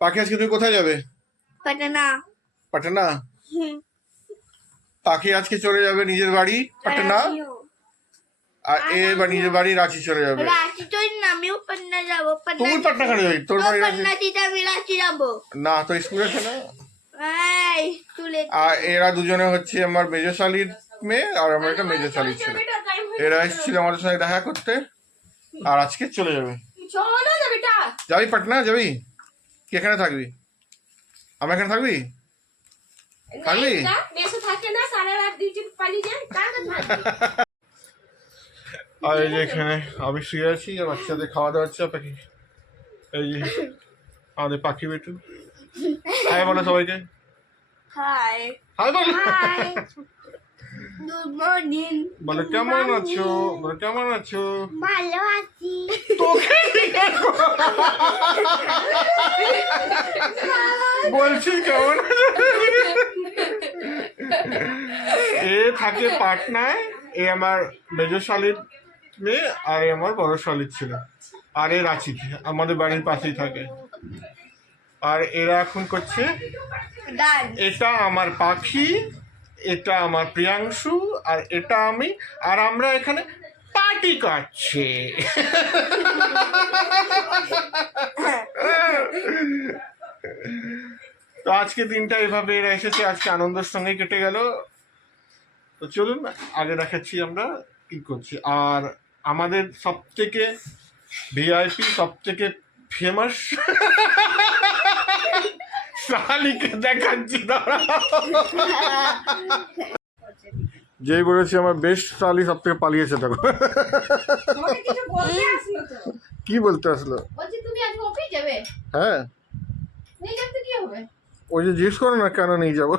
পাখি আজকে তুমি কোথায় যাবে? পাটানা। পাটনা? পাখি আজকে চলে যাবে নিজের বাড়ি? পাটনা? আর এ বা নিজের বাড়ি রাঁচি চলে যাবে। রাঁচি তো আমিও পাটনা যাব তুই পাটনা কেন যাবি? তোর বাড়ি পাটনা দিতে আমি রাঁচি যাব। না তোর স্কুল আছে না? এই তুলে আর এরা দুজনে হচ্ছে আমার মেজশালির মেয়ে আর আমার একটা মেজশালির ছেলে। এরা এসেছিল আমাদের সঙ্গে দেখা করতে আর আজকে চলে যাবে। যাবি পাটনা? যাবি? কি এখানে থাকবি? আমার এখানে থাকবি? থাকবি? আর এই যে এখানে আমি শুয়ে আছি আর বাচ্চাদের খাওয়া দাওয়া হচ্ছে পাখি এই যে আমাদের পাখি বেটু। হাই বলো সবাইকে। হাই। হাই বলো। হাই। গুড মর্নিং বলো কেমন আছো? বলো কেমন আছো? ভালো আছি। তোকে বলছি কেমন? এ থাকে পাটনায় এ আমার মেজর শালির মেয়ে আর এ আমার বড় শালির ছিল আর এ রাঁচি আমাদের বাড়ির পাশেই থাকে। আর এরা এখন করছে এটা আমার পাখি এটা আমার প্রিয়াংশু আর এটা আমি, আর আমরা এখানে পার্টি করছি। তো আজকে দিনটা এভাবে এরা এসেছে, আজকে আনন্দের সঙ্গে কেটে গেল। তো চলুন, আগে দেখাচ্ছি আমরা কি করছি। আর আমাদের সব থেকে ভিআইপি সব থেকে ফেমাস শালিকে দেখাচ্ছি। যেই বলেছি আমার বেস্ট শালি সব থেকে পালিয়েছে তখন আসলো কি বলতে আসলো? বলছি তুমি আজ অফিস যাবে? হ্যাঁ। ওই যে জিজ্ঞেস করো না কেন নিয়ে যাব?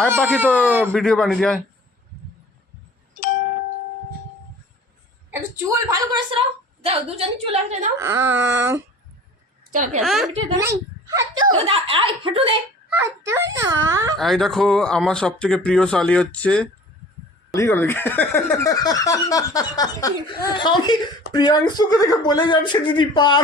আয় পাখি তো ভিডিও বানিয়ে দিয়ে আয়। একটু চুল ভালো করে সরাও। দাও দুজনে চুল আসলে দাও। এই দেখো আমার সব থেকে প্রিয় শালি হচ্ছে? আমি প্রিয়াংশুকে দেখে বলে যাচ্ছে দিদি পার।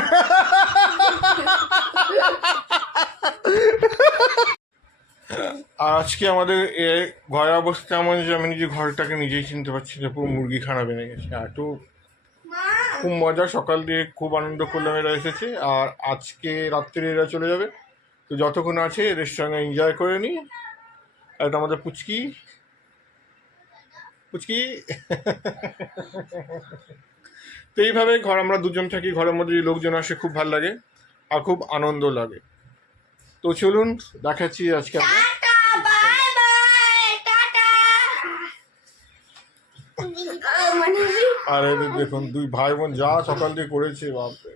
আর আজকে আমাদের এ ঘরের অবস্থা এমন যে আমি নিজে ঘরটাকে নিজেই চিনতে পারছি না পুরো মুরগি খানা বেনে গেছে এত খুব মজা, সকাল দিয়ে খুব আনন্দ করলাম, এরা এসেছে। আর আজকে রাত্রে এরা চলে যাবে। তো যতক্ষণ আছে, এদের সঙ্গে এনজয় করে নিই। আর এটা আমাদের পুচকি। পুচকি? তো এইভাবে ঘর, আমরা দুজন থাকি, ঘরের মধ্যে যে লোকজন আসে, খুব ভালো লাগে। আর খুব আনন্দ লাগে। তো চলুন, দেখাচ্ছি আজকে আমরা। আর এদের দেখুন দুই ভাই বোন যা সকাল দিয়ে করেছে বাপরে।